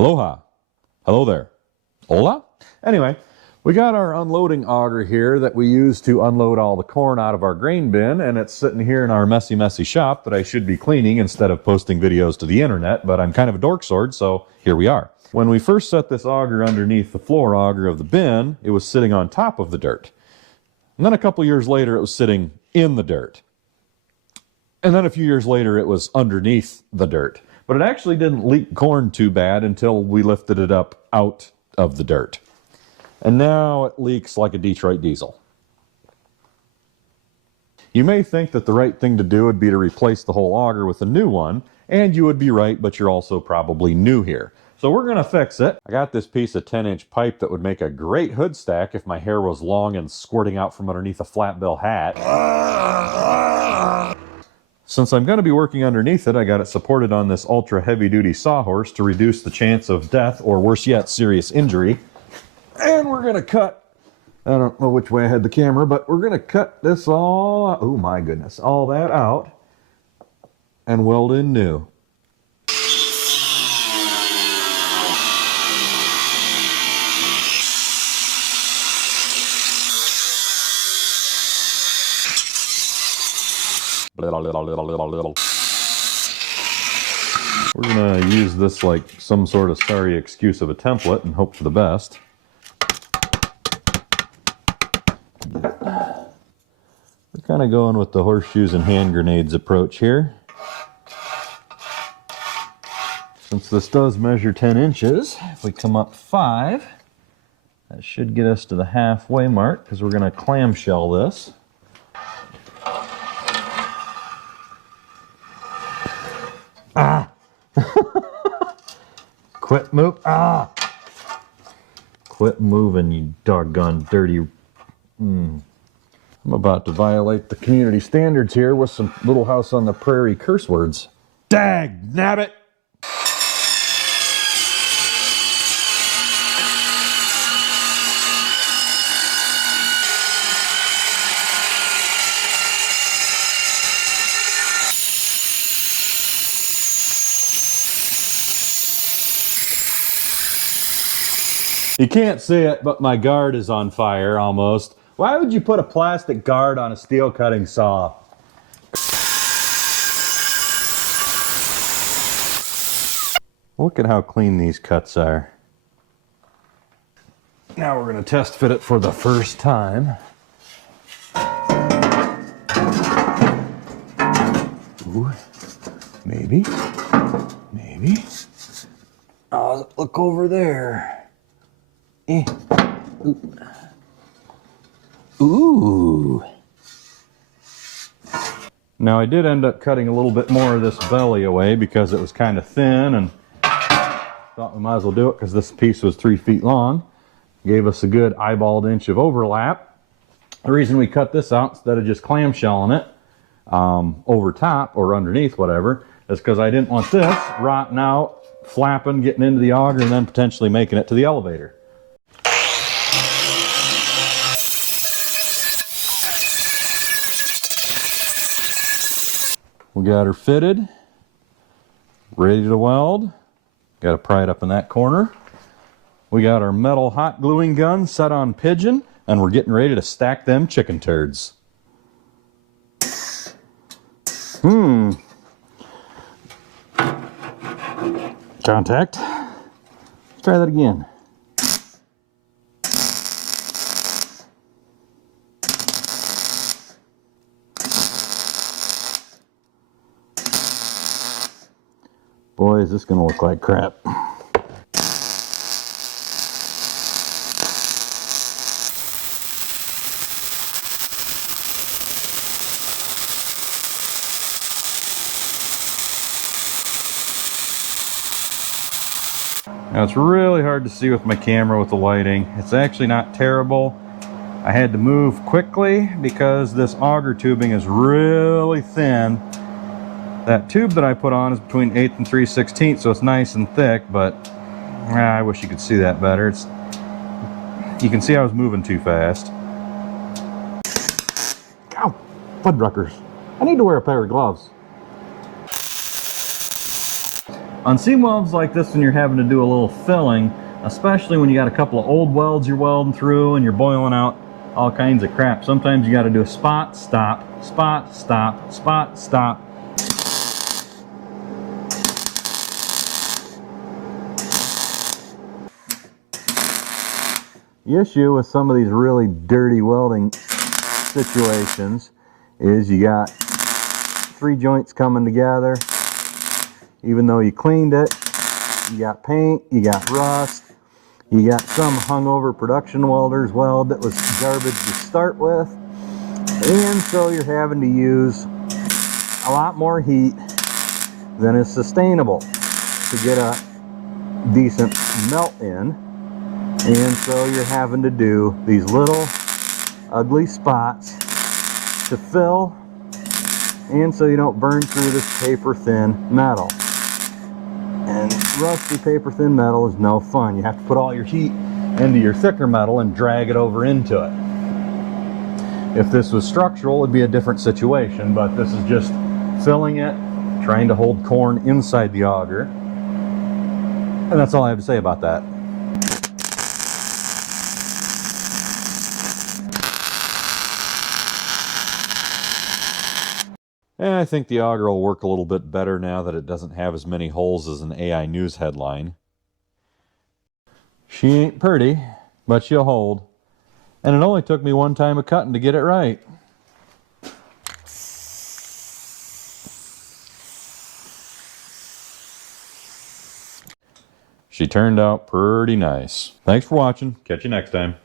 Aloha. Hello there. Hola? Anyway, we got our unloading auger here that we use to unload all the corn out of our grain bin, and it's sitting here in our messy shop that I should be cleaning instead of posting videos to the internet, but I'm kind of a dork sword, so here we are. When we first set this auger underneath the floor auger of the bin, it was sitting on top of the dirt. And then a couple years later, it was sitting in the dirt. And then a few years later, it was underneath the dirt. But it actually didn't leak corn too bad until we lifted it up out of the dirt. And now it leaks like a Detroit diesel. You may think that the right thing to do would be to replace the whole auger with a new one, and you would be right, but you're also probably new here. So we're going to fix it. I got this piece of 10-inch pipe that would make a great hood stack if my hair was long and squirting out from underneath a flat bill hat. Since I'm going to be working underneath it, I got it supported on this ultra heavy-duty sawhorse to reduce the chance of death, or worse yet, serious injury. And we're going to cut, I don't know which way I had the camera, but we're going to cut this all, oh my goodness, all that out and weld in new. We're going to use this like some sort of sorry excuse of a template and hope for the best. We're kind of going with the horseshoes and hand grenades approach here. Since this does measure 10 inches, if we come up 5, that should get us to the halfway mark because we're going to clamshell this. Ah! Quit move. Ah! Quit moving, you doggone dirty. I'm about to violate the community standards here with some Little House on the Prairie curse words. Dag nabbit! You can't see it, but my guard is on fire almost. Why would you put a plastic guard on a steel cutting saw? Look at how clean these cuts are. Now we're going to test fit it for the first time. Ooh, maybe. Oh, look over there. Ooh. Now I did end up cutting a little bit more of this belly away because it was kind of thin, and thought we might as well do it because this piece was 3 feet long. Gave us a good eyeballed inch of overlap. The reason we cut this out instead of just clamshelling it over top or underneath, whatever, is because I didn't want this rotting out, flapping, getting into the auger, and then potentially making it to the elevator. We got her fitted, ready to weld. Got to pry it up in that corner. We got our metal hot gluing gun set on pigeon, and we're getting ready to stack them chicken turds. Contact. Let's try that again. Boy, is this going to look like crap. Now it's really hard to see with my camera with the lighting. It's actually not terrible. I had to move quickly because this auger tubing is really thin. That tube that I put on is between 1/8 and 3/16, so it's nice and thick, but I wish you could see that better. You can see I was moving too fast. Ow! Fuddruckers. I need to wear a pair of gloves. On seam welds like this, when you're having to do a little filling, especially when you got a couple of old welds you're welding through and you're boiling out all kinds of crap, sometimes you got to do a spot, stop, spot, stop, spot, stop. The issue with some of these really dirty welding situations is you got 3 joints coming together. Even though you cleaned it, you got paint, you got rust, you got some hungover production welder's weld that was garbage to start with, and so you're having to use a lot more heat than is sustainable to get a decent melt in. And so you're having to do these little ugly spots to fill, and so you don't burn through this paper thin metal. And rusty paper thin metal is no fun. You have to put all your heat into your thicker metal and drag it over into it. If this was structural, it'd be a different situation, but this is just filling it, trying to hold corn inside the auger. And that's all I have to say about that. And I think the auger will work a little bit better now that it doesn't have as many holes as an AI News headline. She ain't pretty, but she'll hold. And it only took me one time of cutting to get it right. She turned out pretty nice. Thanks for watching. Catch you next time.